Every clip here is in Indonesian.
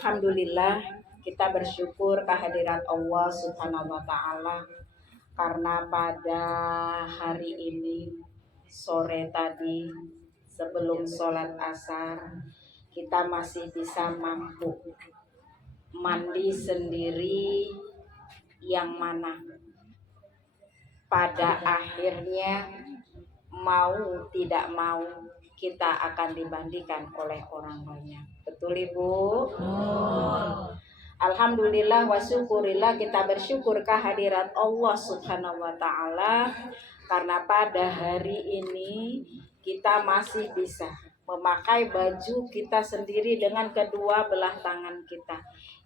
Alhamdulillah kita bersyukur kehadirat Allah Subhanahu wa taala karena pada hari ini sore tadi sebelum sholat asar kita masih bisa mampu mandi sendiri, yang mana pada akhirnya mau tidak mau kita akan dibandikan oleh orang banyak. Betul Ibu? Alhamdulillah wa syukurillah, kita bersyukur kehadirat Allah Subhanahu wa taala karena pada hari ini kita masih bisa memakai baju kita sendiri dengan kedua belah tangan kita,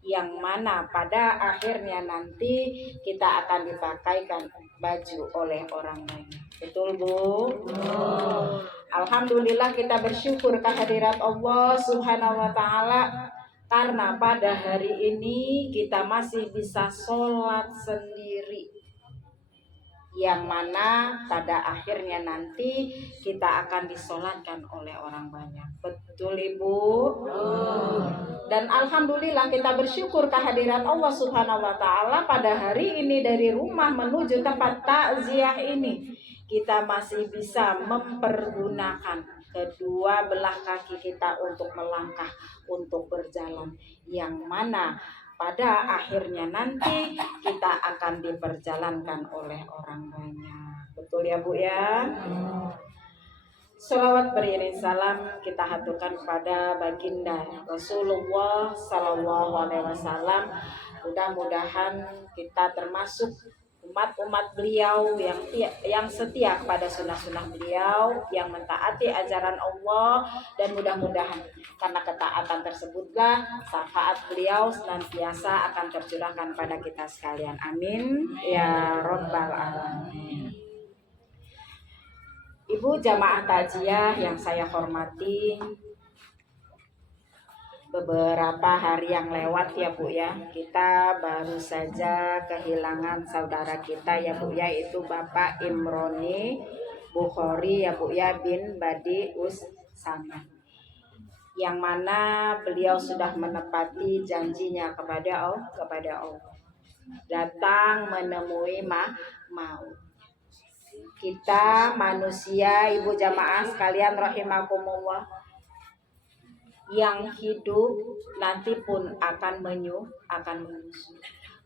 yang mana pada akhirnya nanti kita akan dipakaikan baju oleh orang lain. Betul Bu? Alhamdulillah kita bersyukur kehadirat Allah Subhanahu wa taala karena pada hari ini kita masih bisa sholat sendiri, yang mana pada akhirnya nanti kita akan disolatkan oleh orang banyak. Betul Ibu? Dan alhamdulillah kita bersyukur kehadirat Allah Subhanahu wa taala pada hari ini dari rumah menuju tempat takziah ini kita masih bisa mempergunakan kedua belah kaki kita untuk melangkah, untuk berjalan, yang mana pada akhirnya nanti kita akan diperjalankan oleh orang banyak. Betul ya Bu ya? Sholawat beriring salam kita haturkan kepada baginda Rasulullah Sallallahu Alaihi Wasallam. Mudah-mudahan kita termasuk umat-umat beliau yang setia kepada sunnah-sunnah beliau, yang mentaati ajaran Allah, dan mudah-mudahan karena ketaatan tersebutlah syafaat beliau senantiasa akan tercurahkan pada kita sekalian. Amin ya rabbal alamin. Ibu jamaah takziah yang saya hormati, beberapa hari yang lewat ya Bu ya, kita baru saja kehilangan saudara kita ya Bu ya, yaitu Bapak Imroni Bukhari ya Bu ya bin Badi Usama, yang mana beliau sudah menepati janjinya kepada Allah, datang menemui maut. Kita manusia, ibu jamaah sekalian rahimakumullah, yang hidup nanti pun akan menyusul.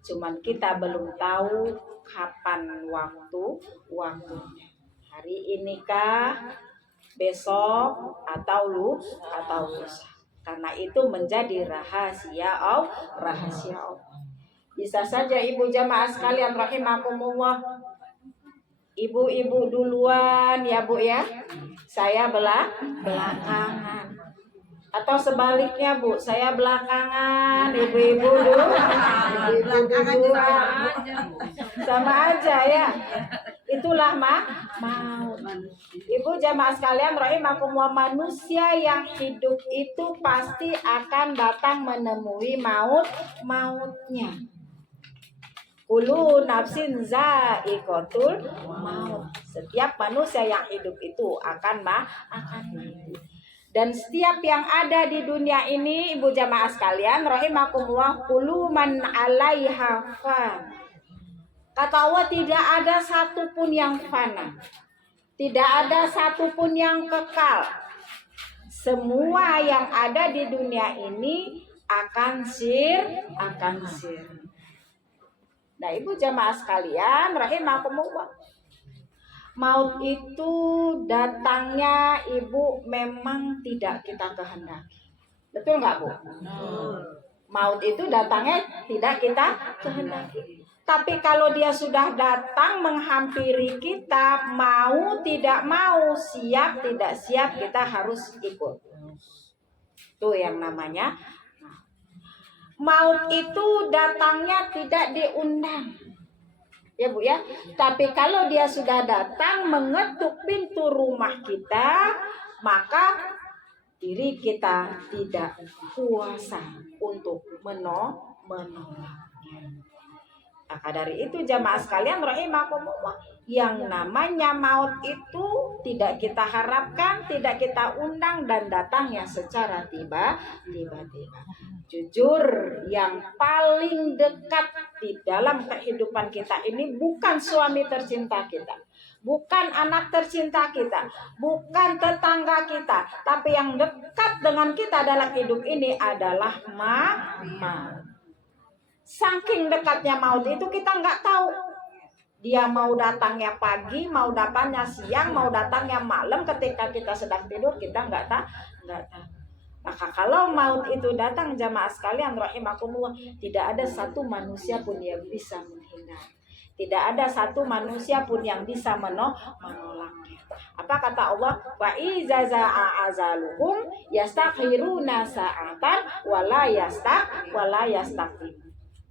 Cuman kita belum tahu kapan waktunya. Hari ini kah, besok, atau lusa. Karena itu menjadi rahasia Allah. Bisa saja ibu jamaah sekalian rahimakumullah, ibu-ibu duluan ya Bu ya, saya belakangan. Atau sebaliknya Bu, saya belakangan, ibu-ibu duluan. Sama aja ya. Itulah maut. Ibu jamaah sekalian rahimakumullah, manusia yang hidup itu pasti akan datang menemui mautnya. Kullu nafsin za'iqatul maut. Setiap manusia yang hidup itu akan mati. Dan setiap yang ada di dunia ini, ibu jamaah sekalian rahimakumullah, kullu man 'alaiha fan. Kata Allah, tidak ada satupun yang fana, tidak ada satupun yang kekal. Semua yang ada di dunia ini akan sir. Nah ibu jamaah sekalian rahimakumullah, maut itu datangnya ibu memang tidak kita kehendaki. Betul nggak Bu? Maut itu datangnya tidak kita kehendaki. Tapi kalau dia sudah datang menghampiri kita, mau tidak mau, siap tidak siap, kita harus ikut. Itu yang namanya maut itu datangnya tidak diundang. Ya Bu ya. Tapi kalau dia sudah datang mengetuk pintu rumah kita, maka diri kita tidak kuasa untuk menolaknya. Maka dari itu jamaah sekalian rahimakumullah, yang namanya maut itu tidak kita harapkan, tidak kita undang, dan datangnya secara tiba-tiba. Jujur, yang paling dekat di dalam kehidupan kita ini bukan suami tercinta kita, bukan anak tercinta kita, bukan tetangga kita, tapi yang dekat dengan kita dalam hidup ini adalah maut. Saking dekatnya maut itu kita nggak tahu. Dia mau datangnya pagi, mau datangnya siang, mau datangnya malam. Ketika kita sedang tidur kita nggak tahu. Maka kalau maut itu datang, jamaah sekalian rahimakumullah, tidak ada satu manusia pun yang bisa menghindar. Tidak ada satu manusia pun yang bisa menolaknya. Apa kata Allah? Wa iza za'a azaluhum yastakhiruna sa'atan wala yastaqim.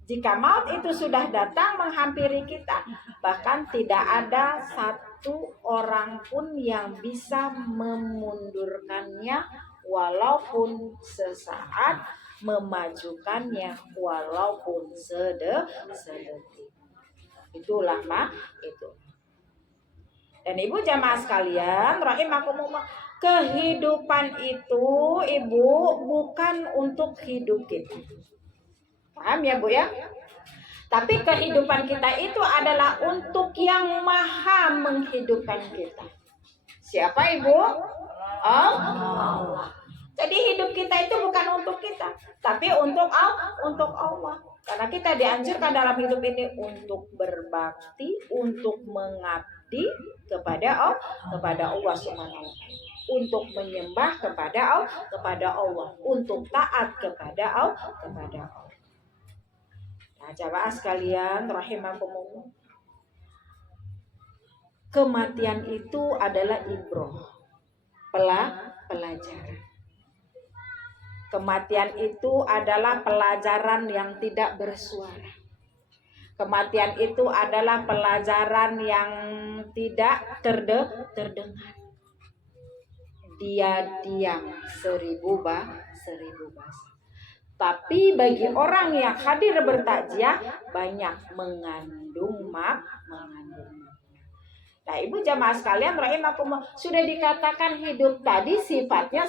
Jika maut itu sudah datang menghampiri kita, bahkan tidak ada satu orang pun yang bisa memundurkannya walaupun sesaat, memajukannya walaupun sedetik. Itulah itu. Dan ibu jamaah sekalian rahimakumullah, kehidupan itu ibu bukan untuk hidup kita. Paham ya Bu ya? Tapi kehidupan kita itu adalah untuk yang maha menghidupkan kita. Siapa Ibu? Allah. Jadi hidup kita itu bukan untuk kita, tapi untuk Allah. Karena kita dianjurkan dalam hidup ini untuk berbakti, untuk mengabdi kepada Allah Subhanahu wa taala, untuk menyembah kepada Allah, untuk taat kepada Allah. Nah, jamaah sekalian rahimakumullah, kematian itu adalah ibroh, pelajaran. Kematian itu adalah pelajaran yang tidak bersuara. Kematian itu adalah pelajaran yang tidak terdengar. Dia diam 1000 bahasa. Tapi bagi orang yang hadir bertakziah banyak mengandung makna. Nah, ibu jamaah sekalian rahimakumullah, sudah dikatakan hidup tadi sifatnya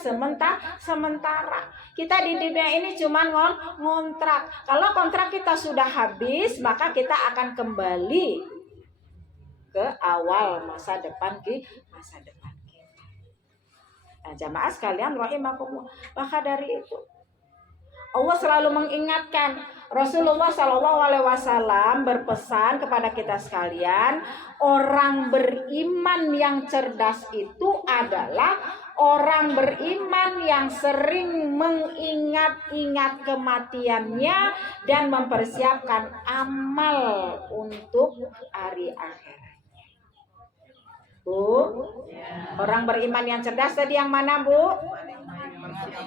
sementara. Kita di dunia ini cuma ngontrak. Kalau kontrak kita sudah habis, maka kita akan kembali ke awal masa depan kita. Nah, jamaah sekalian rahimakumullah, maka dari itu Allah selalu mengingatkan. Rasulullah SAW berpesan kepada kita sekalian, orang beriman yang cerdas itu adalah orang beriman yang sering mengingat-ingat kematiannya dan mempersiapkan amal untuk hari akhirat. Bu, orang beriman yang cerdas tadi yang mana Bu?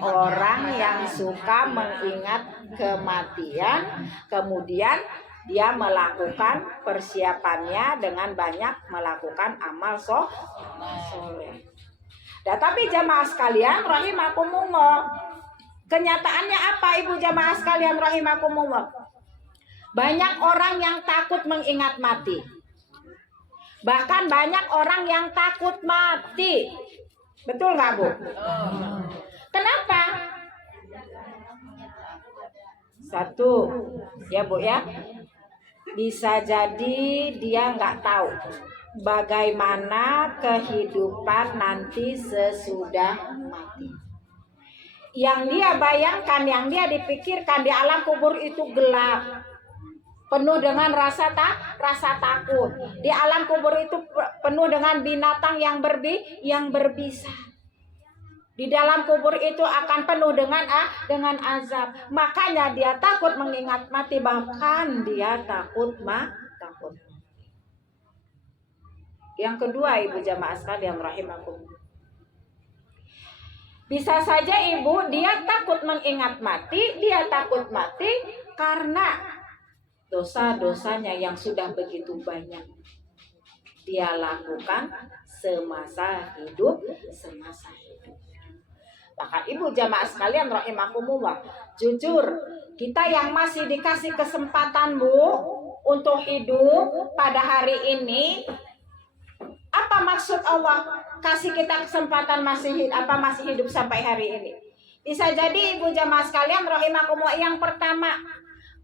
Orang yang suka mengingat kematian, kemudian dia melakukan persiapannya dengan banyak melakukan amal soleh. Nah, tapi jamaah sekalian rahimakumullah, kenyataannya apa ibu jamaah sekalian rahimakumullah? Banyak orang yang takut mengingat mati. Bahkan banyak orang yang takut mati. Betul nggak Bu? Kenapa? Satu, ya Bu ya, bisa jadi dia nggak tahu bagaimana kehidupan nanti sesudah mati. Yang dia bayangkan, yang dia dipikirkan di alam kubur itu gelap, penuh dengan rasa takut. Di alam kubur itu penuh dengan binatang yang berbisa. Di dalam kubur itu akan penuh dengan azab. Makanya dia takut mengingat mati, bahkan dia takut. Yang kedua ibu jamaah sekalian rahimakumullah, bisa saja ibu dia takut mengingat mati, dia takut mati karena dosa-dosanya yang sudah begitu banyak dia lakukan semasa hidup. Maka ibu jamaah sekalian rahimakumullah, jujur kita yang masih dikasih kesempatan Bu untuk hidup pada hari ini, apa maksud Allah kasih kita kesempatan masih hidup sampai hari ini? Bisa jadi ibu jamaah sekalian rahimakumullah, yang pertama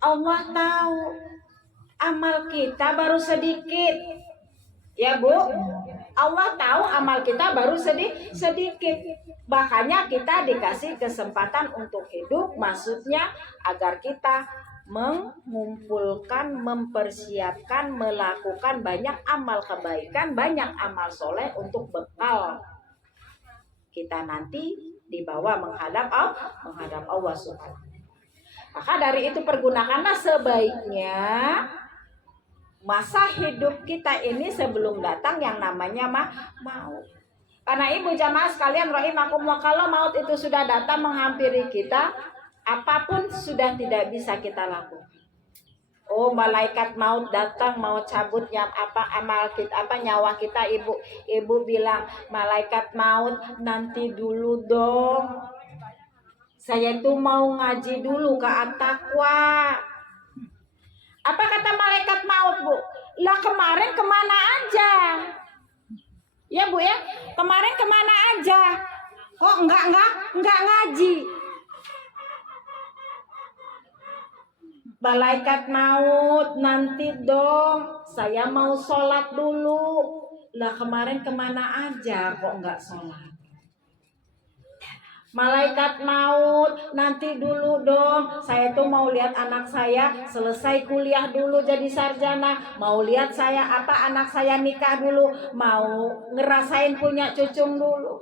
Allah tahu amal kita baru sedikit. Ya Bu, Allah tahu amal kita baru sedikit. Makanya kita dikasih kesempatan untuk hidup, maksudnya agar kita mengumpulkan, mempersiapkan, melakukan banyak amal kebaikan, banyak amal soleh untuk bekal kita nanti dibawa menghadap Allah Subhanahu. Maka dari itu pergunakanlah sebaiknya masa hidup kita ini sebelum datang yang namanya maut. Karena ibu jamaah sekalian rahimakumullah, kalau maut itu sudah datang menghampiri kita, apapun sudah tidak bisa kita lakukan. Oh, malaikat maut datang mau cabutnya amal kita, nyawa kita. Ibu bilang, malaikat maut nanti dulu dong, saya tuh mau ngaji dulu ke at-taqwa. Apa kata malaikat maut, Bu? Lah kemarin kemana aja? Ya Bu ya, kemarin kemana aja? Kok enggak ngaji? Malaikat maut nanti dong, saya mau sholat dulu. Lah kemarin kemana aja kok enggak sholat? Malaikat maut nanti dulu dong, saya tuh mau lihat anak saya selesai kuliah dulu jadi sarjana, mau lihat anak saya nikah dulu, mau ngerasain punya cucung dulu.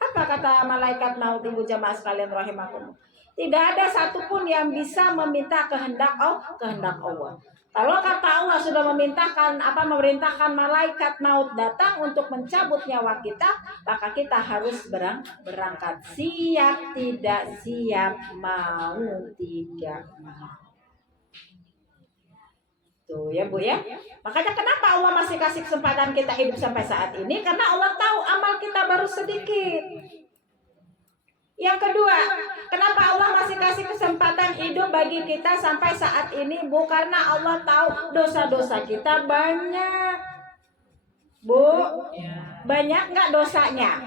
Apa kata malaikat maut ibu jamaah sekalian rahimakumullah? Tidak ada satupun yang bisa meminta kehendak Allah. Kalau kata Allah sudah memerintahkan malaikat maut datang untuk mencabut nyawa kita, maka kita harus berangkat. Siap tidak siap, mau tidak mau. Tuh ya Bu ya. Makanya kenapa Allah masih kasih kesempatan kita hidup sampai saat ini? Karena Allah tahu amal kita baru sedikit. Yang kedua, kenapa Allah masih kasih kesempatan hidup bagi kita sampai saat ini, Bu? Karena Allah tahu dosa-dosa kita banyak. Bu, banyak nggak dosanya?